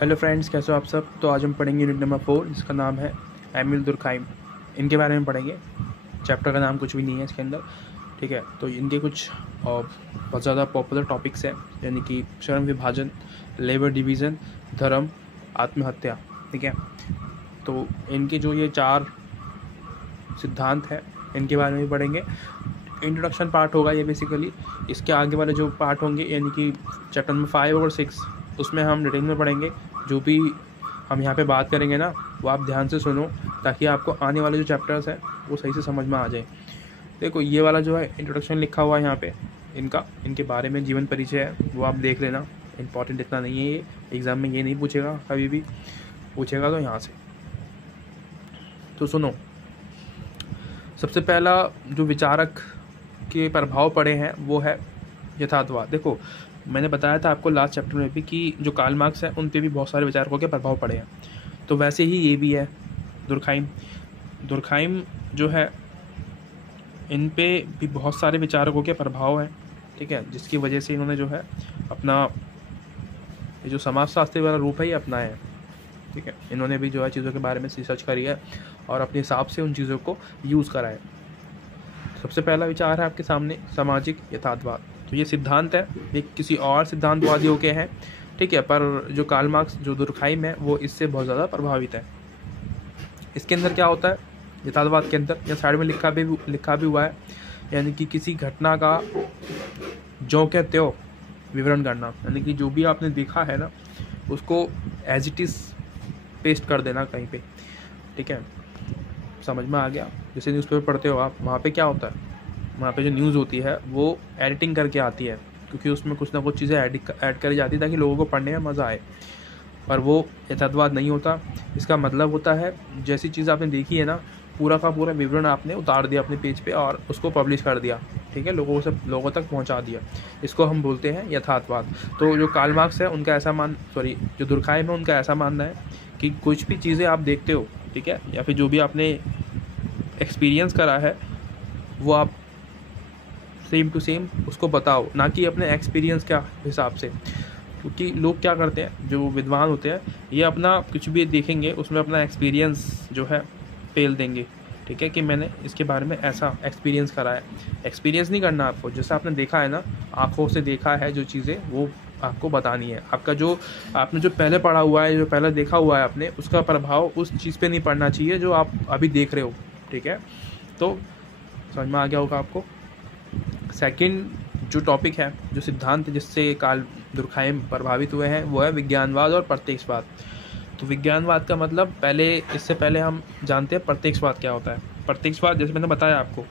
Hello friends, कैसे हो आप सब। तो आज हम पढ़ेंगे यूनिट नंबर 4 जिसका नाम है एमिल दुर्खाइम। इनके बारे में पढ़ेंगे। चैप्टर का नाम कुछ भी नहीं है इसके अंदर, ठीक है। तो इनके कुछ बहुत ज़्यादा पॉपुलर टॉपिक्स हैं, यानी कि श्रम विभाजन, लेबर डिवीज़न, धर्म, आत्महत्या, ठीक है। तो इनके जो ये 4 सिद्धांत हैं इनके बारे में भी पढ़ेंगे। इंट्रोडक्शन पार्ट होगा ये बेसिकली। इसके आगे वाले जो पार्ट होंगे यानी कि चैप्टर नंबर 5 और 6 उसमें हम डिटेल में पढ़ेंगे। जो भी हम यहाँ पे बात करेंगे ना वो आप ध्यान से सुनो, ताकि आपको आने वाले जो चैप्टर्स हैं वो सही से समझ में आ जाए। देखो ये वाला जो है इंट्रोडक्शन लिखा हुआ है यहाँ पे, इनके बारे में जीवन परिचय है, वो आप देख लेना। इंपॉर्टेंट इतना नहीं है ये, एग्ज़ाम में ये नहीं पूछेगा, कभी भी पूछेगा तो यहाँ से। तो सुनो, सबसे पहला जो विचारक के प्रभाव पड़े हैं वो है यथार्थवाद। देखो मैंने बताया था आपको लास्ट चैप्टर में भी कि जो कार्ल मार्क्स है उन पे भी बहुत सारे विचारकों के प्रभाव पड़े हैं, तो वैसे ही ये भी है दुर्खाइम जो है, इन पे भी बहुत सारे विचारकों के प्रभाव हैं, ठीक है। जिसकी वजह से इन्होंने जो है अपना ये जो समाजशास्त्री वाला रूप है ये अपनाया है, ठीक है। इन्होंने भी जो है चीज़ों के बारे में रिसर्च करी है और अपने हिसाब से उन चीज़ों को यूज़ करा है। सबसे पहला विचार है आपके सामने सामाजिक यथार्थवाद। तो ये सिद्धांत है, ये किसी और सिद्धांतवादियों के हैं, ठीक है, पर जो कार्ल मार्क्स जो दुर्खाइम है वो इससे बहुत ज़्यादा प्रभावित है। इसके अंदर क्या होता है यथार्थवाद के अंदर, या साइड में लिखा भी हुआ है, यानी कि किसी घटना का जो के त्यों विवरण करना, यानी कि जो भी आपने देखा है ना उसको एज इट इज़ पेस्ट कर देना कहीं पे, ठीक है। समझ में आ गया। जैसे न्यूज़पेपर पढ़ते हो आप, वहाँ पे क्या होता है, वहाँ पे जो न्यूज़ होती है वो एडिटिंग करके आती है, क्योंकि उसमें कुछ ना कुछ चीज़ें ऐड करी जाती है ताकि लोगों को पढ़ने में मज़ा आए, पर वो यथार्थवाद नहीं होता। इसका मतलब होता है जैसी चीज़ आपने देखी है ना, पूरा का पूरा विवरण आपने उतार दिया अपने पेज पे और उसको पब्लिश कर दिया, ठीक है, लोगों तक पहुंचा दिया। इसको हम बोलते हैं यथार्थवाद। तो जो कार्ल मार्क्स है उनका जो दुर्खाइम है उनका ऐसा मानना है कि कुछ भी चीज़ें आप देखते हो, ठीक है, या फिर जो भी आपने एक्सपीरियंस करा है वो आप सेम टू सेम उसको बताओ, ना कि अपने एक्सपीरियंस के हिसाब से। क्योंकि लोग क्या करते हैं, जो विद्वान होते हैं, ये अपना कुछ भी देखेंगे उसमें अपना एक्सपीरियंस जो है पेल देंगे, ठीक है, कि मैंने इसके बारे में ऐसा एक्सपीरियंस करा है। एक्सपीरियंस नहीं करना आपको, जैसा आपने देखा है ना, आँखों से देखा है जो चीज़ें वो आपको बतानी है। आपका जो आपने जो पहले पढ़ा हुआ है, जो पहले देखा हुआ है आपने, उसका प्रभाव उस चीज़ पे नहीं पड़ना चाहिए जो आप अभी देख रहे हो, ठीक है। तो समझ में आ गया होगा आपको। सेकंड जो टॉपिक है, जो सिद्धांत जिससे कार्ल दुर्खाइम प्रभावित हुए हैं वो है विज्ञानवाद और प्रत्यक्षवाद। तो विज्ञानवाद का मतलब इससे पहले हम जानते हैं प्रत्यक्षवाद क्या होता है। प्रत्यक्षवाद जैसे मैंने बताया आपको,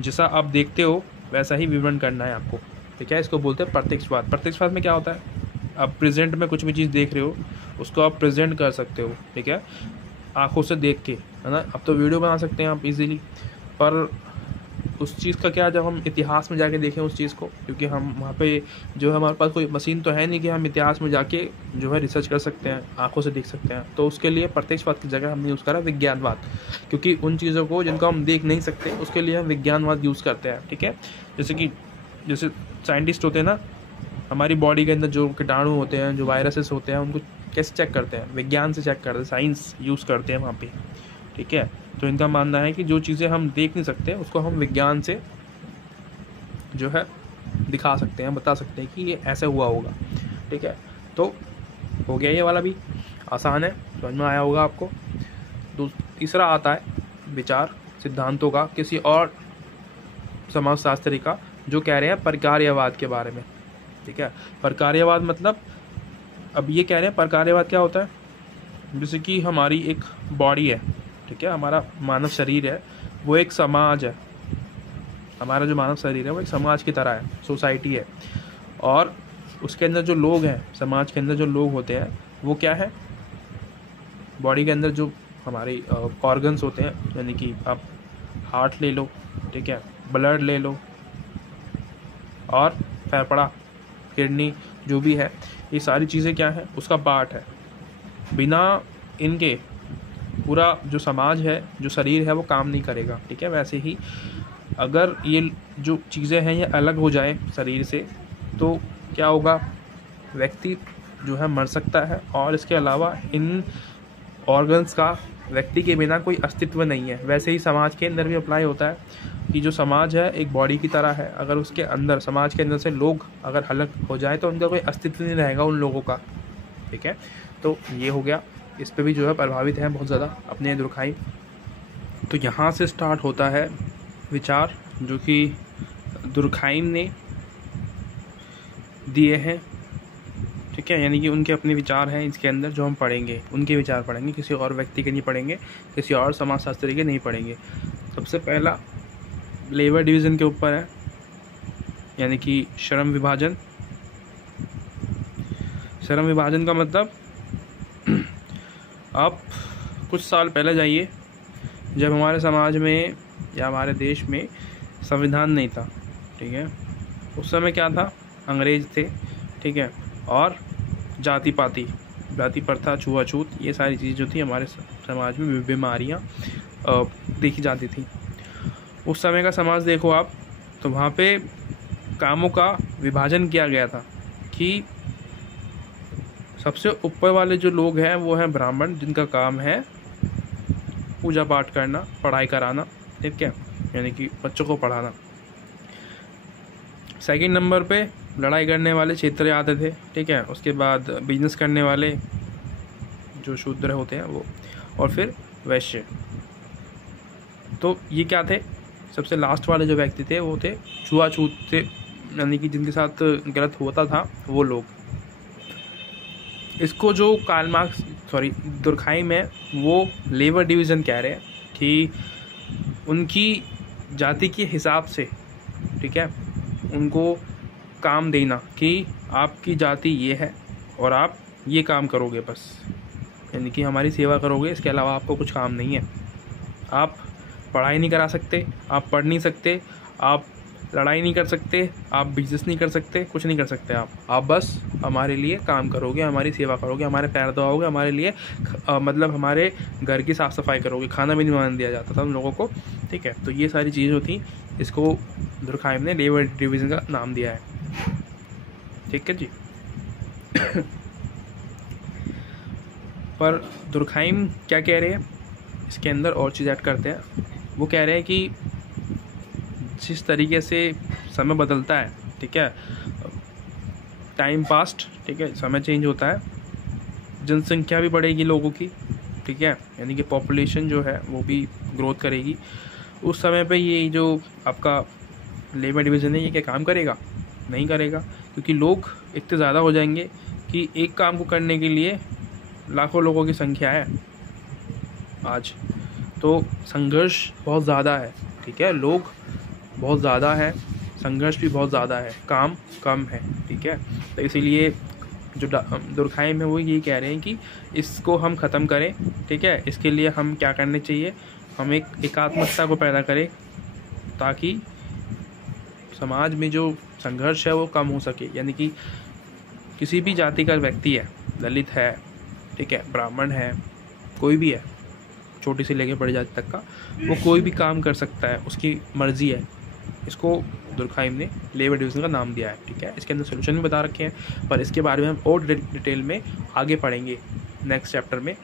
जैसा आप देखते हो वैसा ही विवरण करना है आपको, ठीक है, इसको बोलते हैं प्रत्यक्षवाद। प्रत्यक्षवाद में क्या होता है, आप प्रेजेंट में कुछ भी चीज़ देख रहे हो उसको आप प्रेजेंट कर सकते हो, ठीक है, आँखों से देख के, है ना। अब तो वीडियो बना सकते हैं आप इजीली, पर उस चीज़ का क्या, जब हम इतिहास में जाके देखें उस चीज़ को, क्योंकि हम वहाँ पे जो है हमारे पास कोई मशीन तो है नहीं कि हम इतिहास में जाके जो है रिसर्च कर सकते हैं, आंखों से देख सकते हैं। तो उसके लिए प्रत्यक्षवाद की जगह हमने यूज़ करा विज्ञानवाद, क्योंकि उन चीज़ों को जिनको हम देख नहीं सकते उसके लिए हम विज्ञानवाद यूज़ करते हैं, ठीक है। जैसे साइंटिस्ट होते हैं ना, हमारी बॉडी के अंदर जो कीटाणु होते हैं, जो वायरसेस होते हैं, उनको कैसे चेक करते हैं, विज्ञान से चेक करते हैं, साइंस यूज़ करते हैं वहाँ पे, ठीक है। तो इनका मानना है कि जो चीज़ें हम देख नहीं सकते उसको हम विज्ञान से जो है दिखा सकते हैं, बता सकते हैं कि ये ऐसे हुआ होगा, ठीक है। तो हो गया, ये वाला भी आसान है, समझ में आया होगा आपको। तीसरा आता है विचार सिद्धांतों का किसी और समाजशास्त्री का, जो कह रहे हैं प्रकार्यवाद के बारे में, ठीक है। प्रकार्यवाद मतलब, अब ये कह रहे हैं प्रकार्यवाद क्या होता है, जैसे कि हमारी एक बॉडी है, ठीक है, हमारा मानव शरीर है वो एक समाज है, हमारा जो मानव शरीर है वो एक समाज की तरह है, सोसाइटी है, और उसके अंदर जो लोग हैं, समाज के अंदर जो लोग होते हैं वो क्या है, बॉडी के अंदर जो हमारे ऑर्गन्स होते हैं, यानी कि आप हार्ट ले लो, ठीक है, ब्लड ले लो, और फेफड़ा, किडनी, जो भी है, ये सारी चीज़ें क्या है, उसका पार्ट है। बिना इनके पूरा जो समाज है, जो शरीर है, वो काम नहीं करेगा, ठीक है। वैसे ही अगर ये जो चीज़ें हैं ये अलग हो जाए शरीर से, तो क्या होगा, व्यक्ति जो है मर सकता है, और इसके अलावा इन ऑर्गन्स का व्यक्ति के बिना कोई अस्तित्व नहीं है। वैसे ही समाज के अंदर भी अप्लाई होता है कि जो समाज है एक बॉडी की तरह है, अगर उसके अंदर, समाज के अंदर से लोग अगर अलग हो जाए तो उनका कोई अस्तित्व नहीं रहेगा उन लोगों का। ठीक है, तो ये हो गया, इस पे भी जो है प्रभावित है बहुत ज़्यादा अपने दुर्खाइम। तो यहाँ से स्टार्ट होता है विचार जो कि दुर्खाइम ने दिए हैं। ठीक है, यानी कि उनके अपने विचार हैं इसके अंदर जो हम पढ़ेंगे, उनके विचार पढ़ेंगे, किसी और व्यक्ति के नहीं पढ़ेंगे, किसी और समाजशास्त्री के नहीं पढ़ेंगे। सबसे पहला लेबर डिवीज़न के ऊपर है, यानी कि श्रम विभाजन। श्रम विभाजन का मतलब आप कुछ साल पहले जाइए जब हमारे समाज में या हमारे देश में संविधान नहीं था। ठीक है, उस समय क्या था, अंग्रेज थे। ठीक है, और जाति पाति, जाति प्रथा, छुआछूत, ये सारी चीज़ें जो थी हमारे समाज में बीमारियाँ देखी जाती थी। उस समय का समाज देखो आप, तो वहाँ पे कामों का विभाजन किया गया था कि सबसे ऊपर वाले जो लोग हैं वो हैं ब्राह्मण, जिनका काम है पूजा पाठ करना, पढ़ाई कराना। ठीक है, यानी कि बच्चों को पढ़ाना। सेकंड नंबर पे लड़ाई करने वाले क्षेत्र आते थे। ठीक है, उसके बाद बिजनेस करने वाले जो शूद्र होते हैं वो, और फिर वैश्य। तो ये क्या थे, सबसे लास्ट वाले जो व्यक्ति थे वो थे छुआछूत थे, यानी कि जिनके साथ गलत होता था वो लोग। इसको जो दुर्खाइम है वो लेबर डिवीज़न कह रहे हैं कि उनकी जाति के हिसाब से, ठीक है, उनको काम देना कि आपकी जाति ये है और आप ये काम करोगे बस, यानी कि हमारी सेवा करोगे, इसके अलावा आपको कुछ काम नहीं है। आप पढ़ाई नहीं करा सकते, आप पढ़ नहीं सकते, आप लड़ाई नहीं कर सकते, आप बिजनेस नहीं कर सकते, कुछ नहीं कर सकते। आप बस हमारे लिए काम करोगे, हमारी सेवा करोगे, हमारे पैर दबाओगे, हमारे लिए मतलब हमारे घर की साफ़ सफाई करोगे। खाना भी नहीं बनाने दिया जाता था उन लोगों को। ठीक है, तो ये सारी चीज़ें जो थी, इसको दुर्खाइम ने लेबर डिवीज़न का नाम दिया है। ठीक है जी। पर दुर्खाइम क्या कह रहे हैं, इसके अंदर और चीज़ ऐड करते हैं। वो कह रहे हैं कि जिस तरीके से समय बदलता है, ठीक है, टाइम पास्ट, ठीक है, समय चेंज होता है, जनसंख्या भी बढ़ेगी लोगों की। ठीक है, यानी कि पॉपुलेशन जो है वो भी ग्रोथ करेगी। उस समय पे ये जो आपका लेबर डिवीज़न है ये क्या काम करेगा? नहीं करेगा, क्योंकि लोग इतने ज़्यादा हो जाएंगे कि एक काम को करने के लिए लाखों लोगों की संख्या है आज। तो संघर्ष बहुत ज़्यादा है। ठीक है, लोग बहुत ज़्यादा है, संघर्ष भी बहुत ज़्यादा है, काम कम है। ठीक है, तो इसीलिए जो दुर्खाइम है वो ये कह रहे हैं कि इसको हम ख़त्म करें। ठीक है, इसके लिए हम क्या करने चाहिए, हम एक एकात्मकता को पैदा करें ताकि समाज में जो संघर्ष है वो कम हो सके। यानी कि किसी भी जाति का व्यक्ति है, दलित है, ठीक है, ब्राह्मण है, कोई भी है, छोटी से लेकर बड़ी जाति तक का, वो कोई भी काम कर सकता है, उसकी मर्जी है। इसको दुर्खाइम ने लेबर डिवीज़न का नाम दिया है। ठीक है, इसके अंदर सोल्यूशन भी बता रखे हैं, पर इसके बारे में हम और डिटेल में आगे पढ़ेंगे, नेक्स्ट चैप्टर में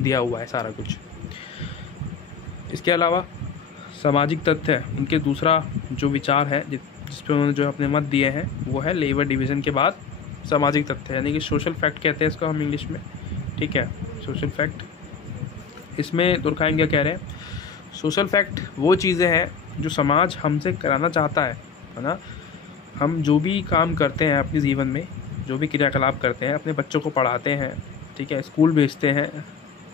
दिया हुआ है सारा कुछ। इसके अलावा सामाजिक तथ्य है, उनके दूसरा जो विचार है जिस पर उन्होंने जो अपने मत दिए हैं वो है लेबर डिवीज़न के बाद सामाजिक तथ्य, यानी कि सोशल फैक्ट कहते हैं इसको हम इंग्लिश में। ठीक है, सोशल फैक्ट। इसमें दुर्खाइम क्या कह रहे हैं, सोशल फैक्ट वो चीज़ें हैं जो समाज हमसे कराना चाहता है ना। हम जो भी काम करते हैं अपने जीवन में, जो भी क्रियाकलाप करते हैं, अपने बच्चों को पढ़ाते हैं, ठीक है, स्कूल भेजते हैं,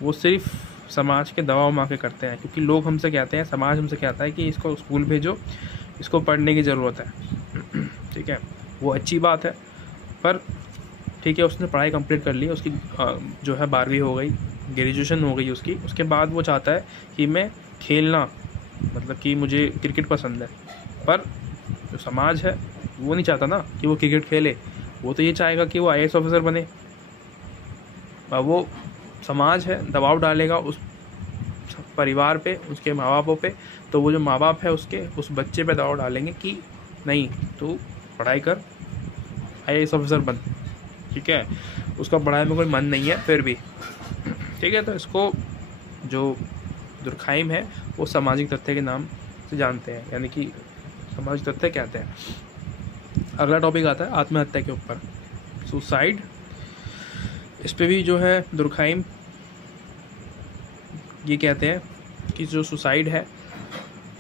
वो सिर्फ समाज के दबाव में आके करते हैं, क्योंकि लोग हमसे कहते हैं, समाज हमसे कहता है कि इसको स्कूल भेजो, इसको पढ़ने की ज़रूरत है। ठीक है, वो अच्छी बात है, पर ठीक है, उसने पढ़ाई कंप्लीट कर ली, उसकी जो है 12वीं हो गई, ग्रेजुएशन हो गई उसकी, उसके बाद वो चाहता है कि मैं खेलना, मतलब कि मुझे क्रिकेट पसंद है। पर जो समाज है वो नहीं चाहता ना कि वो क्रिकेट खेले, वो तो ये चाहेगा कि वो IAS ऑफिसर बने। अब वो समाज है दबाव डालेगा उस परिवार पे, उसके माँ बापों पे, तो वो जो माँ बाप है उसके उस बच्चे पे दबाव डालेंगे कि नहीं तू पढ़ाई कर, IAS ऑफिसर बन। ठीक है, उसका पढ़ाई में कोई मन नहीं है फिर भी, ठीक है। तो इसको जो दुर्खाइम है वो सामाजिक तथ्य के नाम से जानते हैं, यानी कि सामाजिक तथ्य कहते हैं। अगला टॉपिक आता है आत्महत्या के ऊपर, सुसाइड। इस पे भी जो है दुर्खाइम ये कहते हैं कि जो सुसाइड है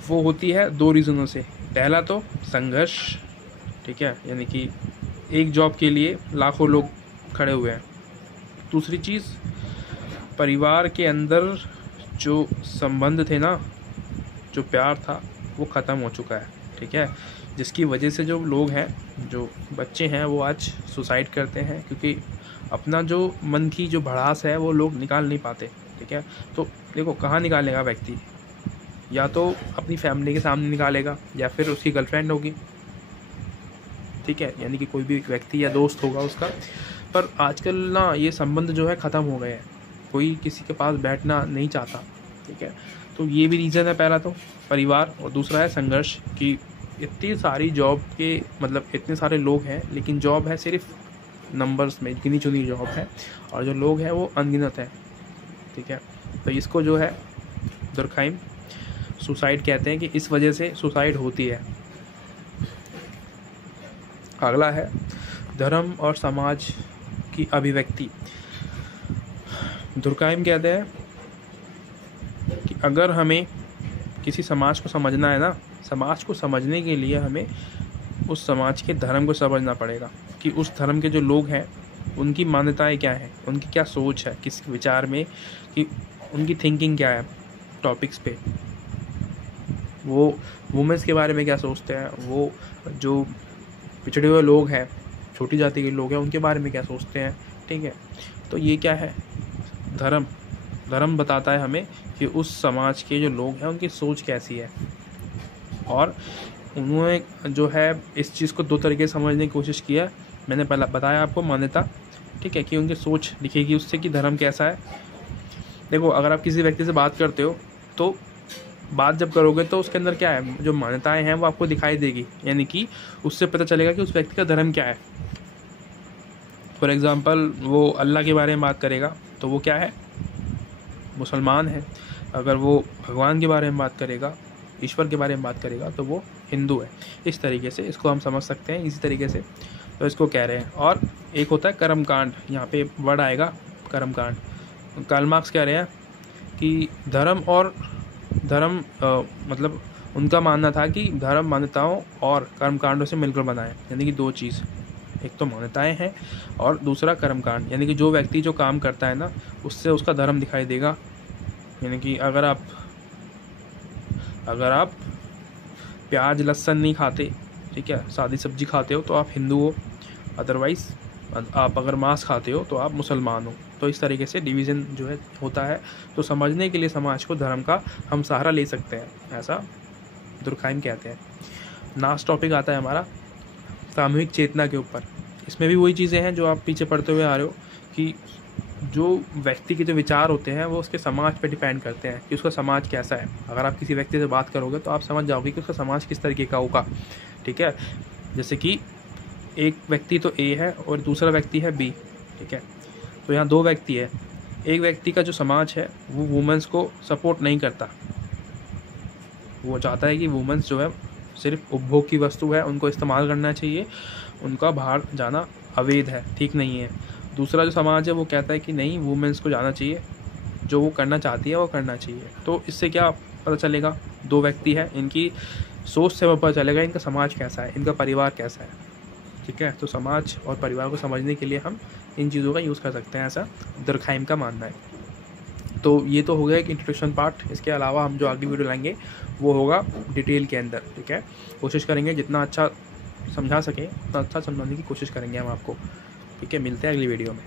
वो होती है 2 रीज़नों से। पहला तो संघर्ष, ठीक है, यानी कि एक जॉब के लिए लाखों लोग खड़े हुए हैं। दूसरी चीज़, परिवार के अंदर जो संबंध थे ना, जो प्यार था वो ख़त्म हो चुका है, ठीक है, जिसकी वजह से जो लोग हैं, जो बच्चे हैं, वो आज सुसाइड करते हैं, क्योंकि अपना जो मन की जो भड़ास है वो लोग निकाल नहीं पाते, ठीक है। तो देखो कहाँ निकालेगा व्यक्ति, या तो अपनी फैमिली के सामने निकालेगा या फिर उसकी गर्लफ्रेंड होगी, ठीक है, यानी कि कोई भी व्यक्ति या दोस्त होगा उसका। पर आजकल ना ये संबंध जो है ख़त्म हो गए हैं, कोई किसी के पास बैठना नहीं चाहता, ठीक है। तो ये भी रीज़न है, पहला तो परिवार, और दूसरा है संघर्ष, कि इतनी सारी जॉब के मतलब इतने सारे लोग हैं लेकिन जॉब है सिर्फ नंबर्स में, गिनी चुनी जॉब है, और जो लोग हैं वो अनगिनत हैं, ठीक है। तो इसको जो है दुर्खाइम सुसाइड कहते हैं कि इस वजह से सुसाइड होती है। अगला है धर्म और समाज की अभिव्यक्ति। दुर्खाइम कहते हैं कि अगर हमें किसी समाज को समझना है ना, समाज को समझने के लिए हमें उस समाज के धर्म को समझना पड़ेगा, कि उस धर्म के जो लोग हैं उनकी मान्यताएं क्या हैं, उनकी क्या सोच है, किस विचार में, कि उनकी थिंकिंग क्या है टॉपिक्स पे, वो वुमेंस के बारे में क्या सोचते हैं, वो जो पिछड़े हुए लोग हैं, छोटी जाति के लोग हैं, उनके बारे में क्या सोचते हैं, ठीक है। तो ये क्या है, धर्म बताता है हमें कि उस समाज के जो लोग हैं उनकी सोच कैसी है, और उन्होंने जो है इस चीज़ को 2 तरीके से समझने की कोशिश किया। मैंने पहला बताया आपको मान्यता, ठीक है, कि उनकी सोच दिखेगी उससे कि धर्म कैसा है। देखो अगर आप किसी व्यक्ति से बात करते हो तो बात जब करोगे तो उसके अंदर क्या है, जो मान्यताएं हैं वो आपको दिखाई देगी, यानी कि उससे पता चलेगा कि उस व्यक्ति का धर्म क्या है। फॉर एग्ज़ाम्पल वो अल्लाह के बारे में बात करेगा तो वो क्या है, मुसलमान है। अगर वो भगवान के बारे में बात करेगा, ईश्वर के बारे में बात करेगा, तो वो हिंदू है। इस तरीके से इसको हम समझ सकते हैं, इसी तरीके से तो इसको कह रहे हैं। और एक होता है कर्मकांड, यहाँ पे वर्ड आएगा कर्मकांड। कार्ल मार्क्स कह रहे हैं कि धर्म मतलब उनका मानना था कि धर्म मान्यताओं और कर्मकांडों से मिलकर बना है, यानी कि 2 चीज़, एक तो मान्यताएं हैं और दूसरा कर्मकांड, यानी कि जो व्यक्ति जो काम करता है ना उससे उसका धर्म दिखाई देगा। यानी कि अगर आप प्याज लहसुन नहीं खाते, ठीक है, सादी सब्जी खाते हो तो आप हिंदू हो, अदरवाइज़ आप अगर मांस खाते हो तो आप मुसलमान हो। तो इस तरीके से डिवीज़न जो है होता है। तो समझने के लिए समाज को धर्म का हम सहारा ले सकते हैं, ऐसा दुर्खाइम कहते हैं। लास्ट टॉपिक आता है हमारा सामूहिक चेतना के ऊपर। इसमें भी वही चीज़ें हैं जो आप पीछे पढ़ते हुए आ रहे हो, कि जो व्यक्ति के जो विचार होते हैं वो उसके समाज पे डिपेंड करते हैं कि उसका समाज कैसा है। अगर आप किसी व्यक्ति से बात करोगे तो आप समझ जाओगे कि उसका समाज किस तरीके का होगा, ठीक है। जैसे कि एक व्यक्ति तो ए है और दूसरा व्यक्ति है बी, ठीक है। तो यहाँ 2 व्यक्ति है, एक व्यक्ति का जो समाज है वो वुमेंस को सपोर्ट नहीं करता, वो चाहता है कि वुमेंस जो है सिर्फ उपभोग की वस्तु है, उनको इस्तेमाल करना चाहिए, उनका बाहर जाना अवैध है, ठीक नहीं है। दूसरा जो समाज है वो कहता है कि नहीं, वुमेंस को जाना चाहिए, जो वो करना चाहती है वो करना चाहिए। तो इससे क्या पता चलेगा, 2 व्यक्ति है, इनकी सोच से पता चलेगा इनका समाज कैसा है, इनका परिवार कैसा है, ठीक है। तो समाज और परिवार को समझने के लिए हम इन चीज़ों का यूज़ कर सकते हैं, ऐसा दुर्खाइम का मानना है। तो ये तो हो गया एक इंट्रोडक्शन पार्ट। इसके अलावा हम जो आगे वीडियो लाएंगे वो होगा डिटेल के अंदर, ठीक है। कोशिश करेंगे जितना अच्छा समझा सकें उतना अच्छा समझाने की कोशिश करेंगे हम आपको, ठीक है। मिलते हैं अगली वीडियो में।